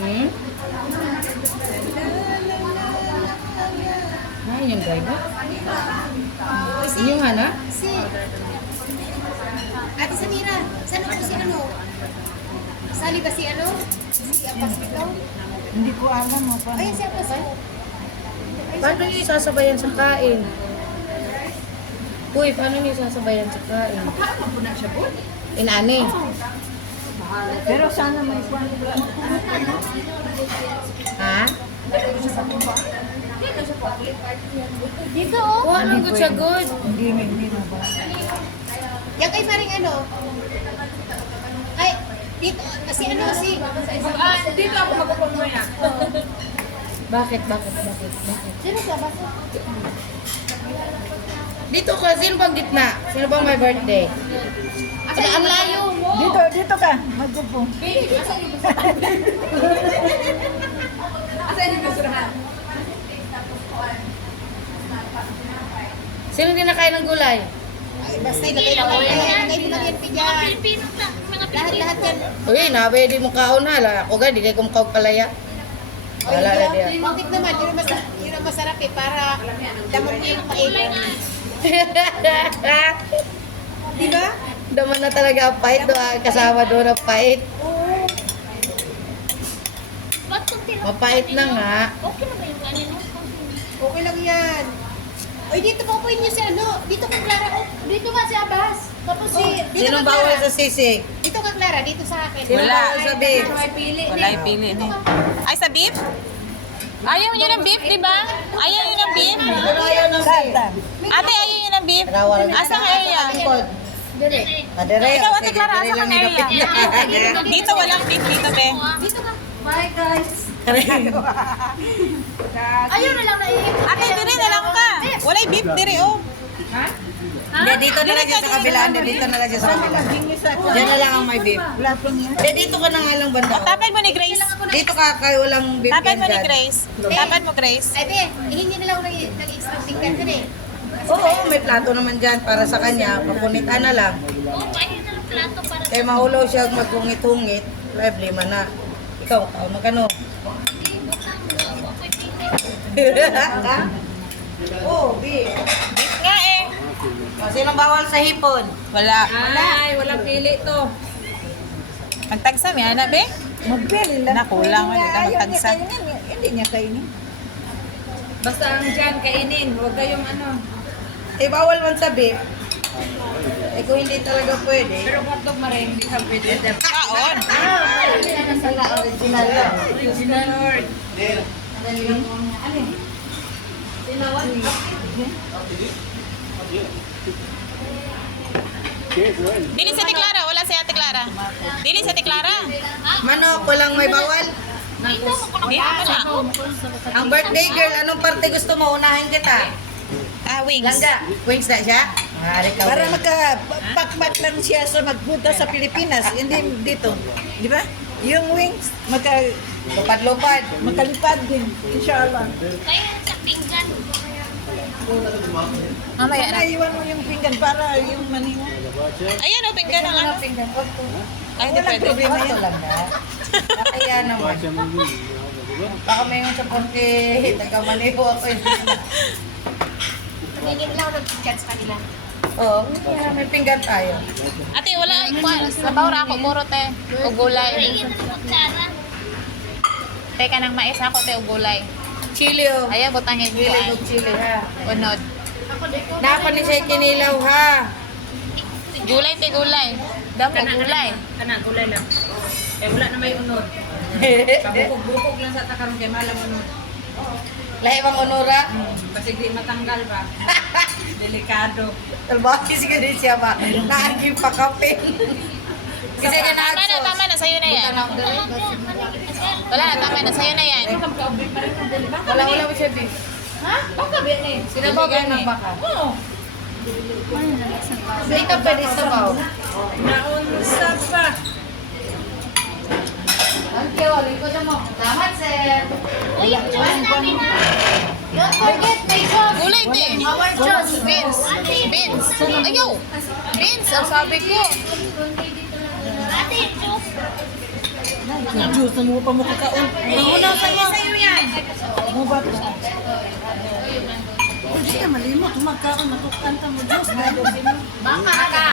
Hmm? Nah, yung driver? Inyong hana? Si Ate Samira, saan po si ano? Sali ba si ano? Si Apas ito? Hindi ko alam mo pa. Ay, si Apas ito. Paano niyo isasabayan sa kain? Uy, paano niyo isasabayan sa kain? Makaama po na siya po? Inani. Pero sana may kwan. Ha? Dito oh. Kuha lang good siya good. Hindi na ba? Yan kay Maring ano? Ay, dito, si ano si... Dito ako magpapamaya. Bakit? Sino si Apas? Dito ka, sino bang gitna? Sino bang may birthday? Ang layo mo. Dito ka. Magpupo. Asa yung basurahan? Sino din nakain ng gulay? Ay, basta ilagay mo lang yan. Ilagay mo lang yan, Pidyan. Lahat-lahat yan. Uy, nabe di mo kaon hala. Ako ga, di kay kumkaw palaya. O, Wala na diya. bakit naman? Yun ang masarap eh. Para damot niya yung pailan. Di ba? Daman na talaga ang pait. Kasama doon ang pait. Mapait na nga. Okay lang yan. Oy, dito po niyo si ano? Dito ka Clara. Oh, dito nga si Abbas. Tapos si... Dito Sinong ka, bawal Clara. sa sisig? Dito ka Clara, dito sa akin. Sino bawal sa beef? Wala ipili ni. Ay, sa beef? Ayaw niyo ng beef, di ba? Ayaw niyo ng beef? Sino ayaw ng beef? Ate, ayaw niyo ng beef? Nawalan Asa ang area? Dire. Kadere. Ikaw, Ate Clara, asa Sige, kang dire lang area? nilapit. Dito walang beef dito, be. Dito ka. Bye guys. Kare. Ayaw na lang naiikot. Ate, dire na lang ka. Walay beef, dire, oh. Hindi, dito na lang siya sa kabila. Hindi, dito na lang siya sa kabila. Diyan na lang ang may beef. Wala pang yan. Hindi, dito ka na nga lang banda. Tapad mo ni Grace. Dito ka kayo walang beef Tapad yan mo ni dyan. Grace. Tapad mo, Grace. Ay, be, ihingi na lang ng extra tingkan ka eh. Oo, may plato naman dyan para sa kanya. Papunitan na lang. Kaya mahulaw siya magkungit-hungit. Problema na. Ikaw, magkano? Oo, beef. Beef nga eh. Sinong bawal sa hipon? Wala. Ay, walang pili to. Magtagsa, may anak, be? Magpili lang. Nakulang, Kung wala ka ayaw niya matagsa. kainin, hindi niya kainin. Basta ang dyan, kainin. Huwag kayong ano. Eh, bawal man sa beef. Eh, kung hindi talaga pwede. Pero hotdog ma rin, hindi ka pwede. Kaon. Original lang. Original Lord. Dili si Ate Clara. Wala si Ate Clara. Dili si Ate Clara. Manok, walang may bawal. Dito mo na. Ang birthday girl, anong parte gusto mo? Unahin kita. Wings. Langga, wings na siya? Maaari ka. Para wings. magka-pakpak lang siya sa magpunta sa Pilipinas, hindi dito. Di ba? Yung wings, Lupad-lupad. makalipad din. Inshallah. Mamaya na. Naiwan mo yung pinggan para yung maningo. Ayan o, pinggan ang ano. Ay, hindi Walang pwede. problema Ito yan. lang na. Kaya naman. Baka may yung sa porke, nagkamaliho ako yun. Tumingin lang ako ng tingkan sa kanila. Oo, kaya may pinggan tayo. Ate, wala. Sabaw ra ako, puro te. O gulay. Teka ng mais ako, te, o gulay. Chili oh. Ayan, butangin ko. Chili of chili ha. Unod. Napa ni siya kinilaw ha. Gulay, te, gulay. Damo, gulay. Kana, gulay lang. Eh, wala na may unod. Kabukog-bukog lang sa takarong kay malam unod. Lahi bang onora? Kasi di matanggal ba? Delikado. Talbakis ka din siya ba? Naaging pakapin. Kasi ka Tama na, tama na. Sa'yo na yan. Wala na, tama na. Sa'yo na yan. Wala mo siya beef. Ha? Baka ba yan eh? Sinabaw ng baka. Oo. Hindi ka pwede sabaw. Naunsa pa. Thank you. Lingkod mo. Salamat, sir. Don't forget, may sauce. Gulay, te. Our sauce. Beans. Beans. Ayaw. Beans, ang sabi ko. Diyos, na mo pa mo kakaon. Una sa'yo yan. Mo ba ito? Hindi ka malimot, magkaon, matukanta mo, Diyos. Baka ka.